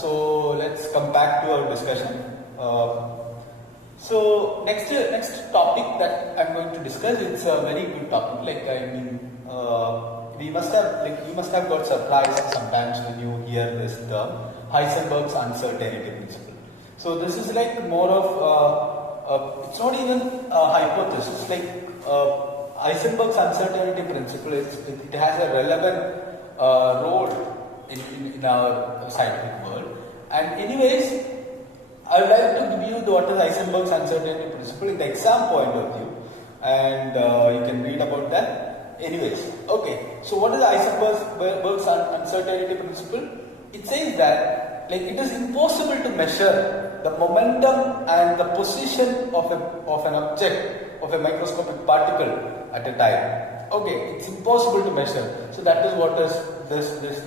So let's come back to our discussion. So next topic that I'm going to discuss, it's a very good topic. We must have got surprised sometimes when you hear this term, Heisenberg's uncertainty principle. So this is like more of it's not even a hypothesis. Heisenberg's uncertainty principle it has a relevant role in our scientific world. And anyways, I would like to give you what is Heisenberg's uncertainty principle in the exam point of view, and you can read about that. Anyways, okay. So what is Heisenberg's uncertainty principle? It says that it is impossible to measure the momentum and the position of an object, of a microscopic particle at a time. Okay, it's impossible to measure. So that is what is this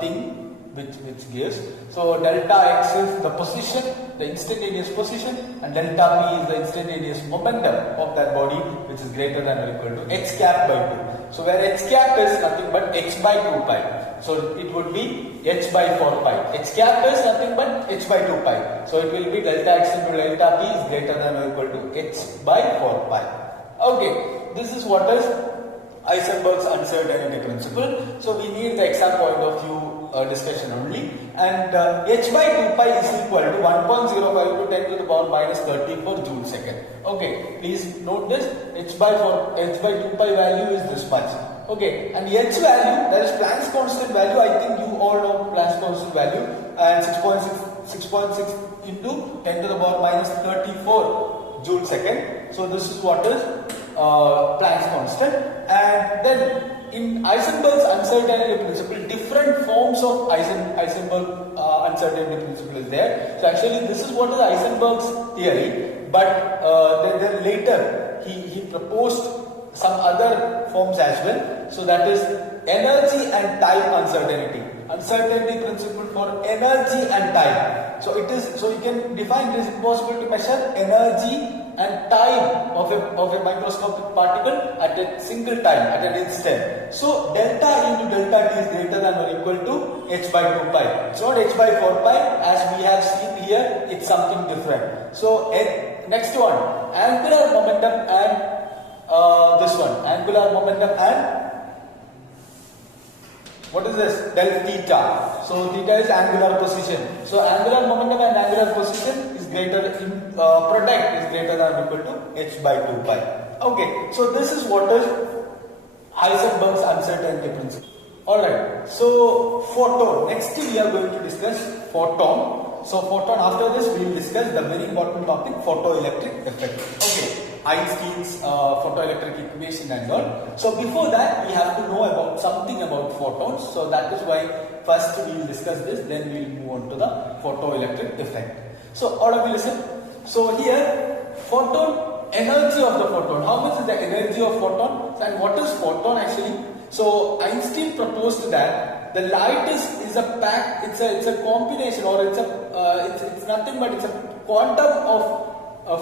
thing which gives. So delta x is the position, the instantaneous position, and delta p is the instantaneous momentum of that body, which is greater than or equal to x cap by 2. So where x cap is nothing but h by 2 pi. So it would be h by 4 pi. H cap is nothing but h by 2 pi. So it will be delta x into delta p is greater than or equal to h by 4 pi. Okay, this is what is Heisenberg's uncertainty principle. So we need the exam point of view discussion only, and h by 2 pi is equal to 1.05 to 10 to the power minus 34 joule second. Okay, please note this, h by 2 pi value is this much. Okay, and h value, that is Planck's constant value. I think you all know Planck's constant value, and 6.6 into 10 to the power minus 34 joule second. So this is what is Planck's constant. And then in Heisenberg's uncertainty principle, different forms of Heisenberg uncertainty principle is there. So actually this is what is Heisenberg's theory, but then later he proposed some other forms as well. So that is energy and time uncertainty. Uncertainty principle for energy and time. So you can define it is impossible to measure energy and time of a microscopic particle at a single time, at an instant. So delta into delta t is greater than or equal to h by 2 pi. It's not h by 4 pi as we have seen here, it's something different. So next one, angular momentum and this one, angular momentum and what is this? Del theta. So theta is angular position. So angular momentum and angular position is greater in product is greater than or equal to h by 2 pi. Okay. So this is what is Heisenberg's uncertainty principle. Alright. So photon. Next we are going to discuss photon. So photon, after this we will discuss the very important topic, photoelectric effect. Okay. Einstein's photoelectric equation and all. So before that we have to know about something about photons. So that is why first we will discuss this, then we will move on to the photoelectric effect. So all of you listen. So here photon, energy of the photon. How much is the energy of photon? And what is photon actually? So Einstein proposed that the light is a pack. It's a combination, or it's nothing but it's a quantum of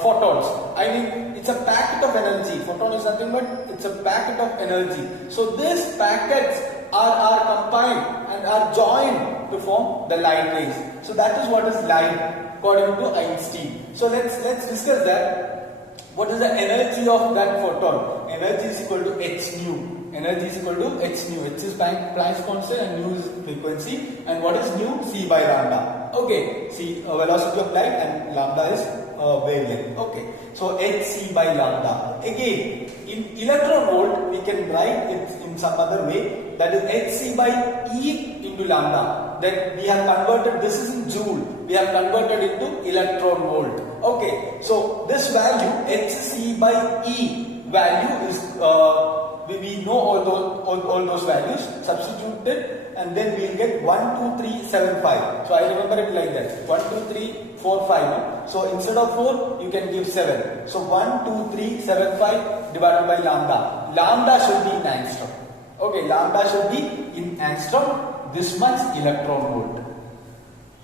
photons. I mean, it's a packet of energy. Photon is nothing but it's a packet of energy. So these packets are combined and are joined to form the light rays. So that is what is light according to Einstein. So let's discuss that. What is the energy of that photon? Energy is equal to h nu. Energy is equal to h nu. H is Planck's constant and nu is frequency. And what is nu? C by lambda. Okay. C velocity of light and lambda is wavelength. Okay. So hc by lambda. Again, in electron volt we can write it in some other way. That is hc by E into lambda. Then we have converted, this is in joule, we have converted into electron volt. Okay. So this value hc by E value is we know all those values, substitute it, and then we will get 1, 2, 3, 7, 5. So I remember it like that, 1, 2, 3, 4, 5. So instead of 4, you can give 7. So 1, 2, 3, 7, 5 divided by lambda. Lambda should be in angstrom. Okay, lambda should be in angstrom, this much electron volt.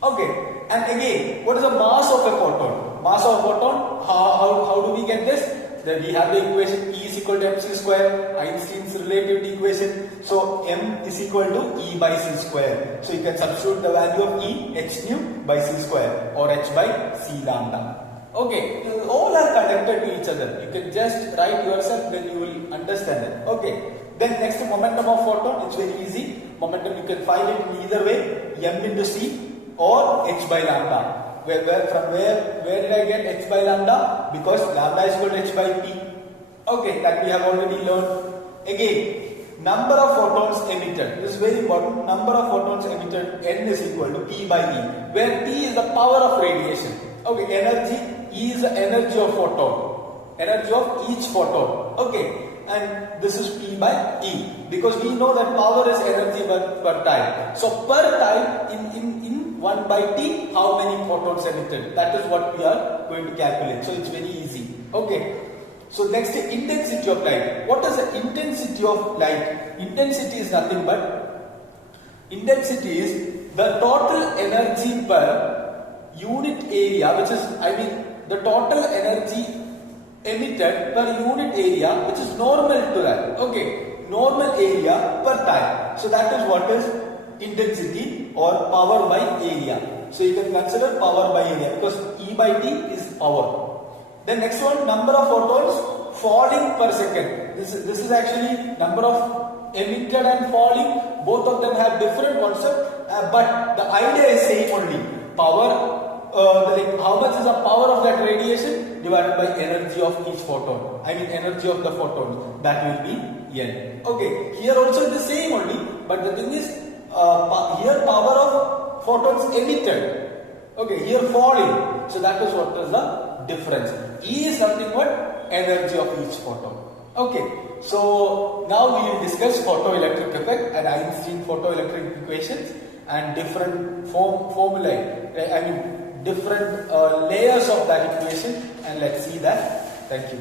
Okay, and again, what is the mass of a photon? Mass of a photon, how do we get this? Then we have the equation E is is equal to mc square, Einstein's relativity equation. So m is equal to E by c square. So you can substitute the value of E, h nu by c square or h by c lambda. Okay, all are connected to each other. You can just write yourself, then you will understand it. Okay. Then next, momentum of photon. It's very easy. Momentum, you can find it in either way, m into c or h by lambda. Where did I get h by lambda? Because lambda is equal to h by p. Okay, that we have already learned. Again, number of photons emitted. This is very important. Number of photons emitted, n is equal to p by E, where p is the power of radiation. Okay, energy, E is the energy of photon. Energy of each photon. Okay, and this is p by E, because we know that power is energy per time. So per time in 1 by t, how many photons emitted? That is what we are going to calculate. So it's very easy. Okay. So next, intensity of light. What is the intensity of light? Intensity is nothing but, intensity is the total energy per unit area, which is, the total energy emitted per unit area, which is normal to that. Okay, normal area per time. So that is what is intensity or power by area. So you can consider power by area, because E by T is power. Then next one, number of photons falling per second. This is actually number of emitted and falling. Both of them have different concept, but the idea is same only. Power, how much is the power of that radiation divided by energy of each photon. Energy of the photons. That will be N. Okay, here also the same only, but the thing is, here power of photons emitted. Okay, here falling. So that is what is the difference. E is nothing but energy of each photon. Okay, so now we will discuss photoelectric effect and Einstein photoelectric equations and different formulae. Different layers of that equation, and let's see that. Thank you.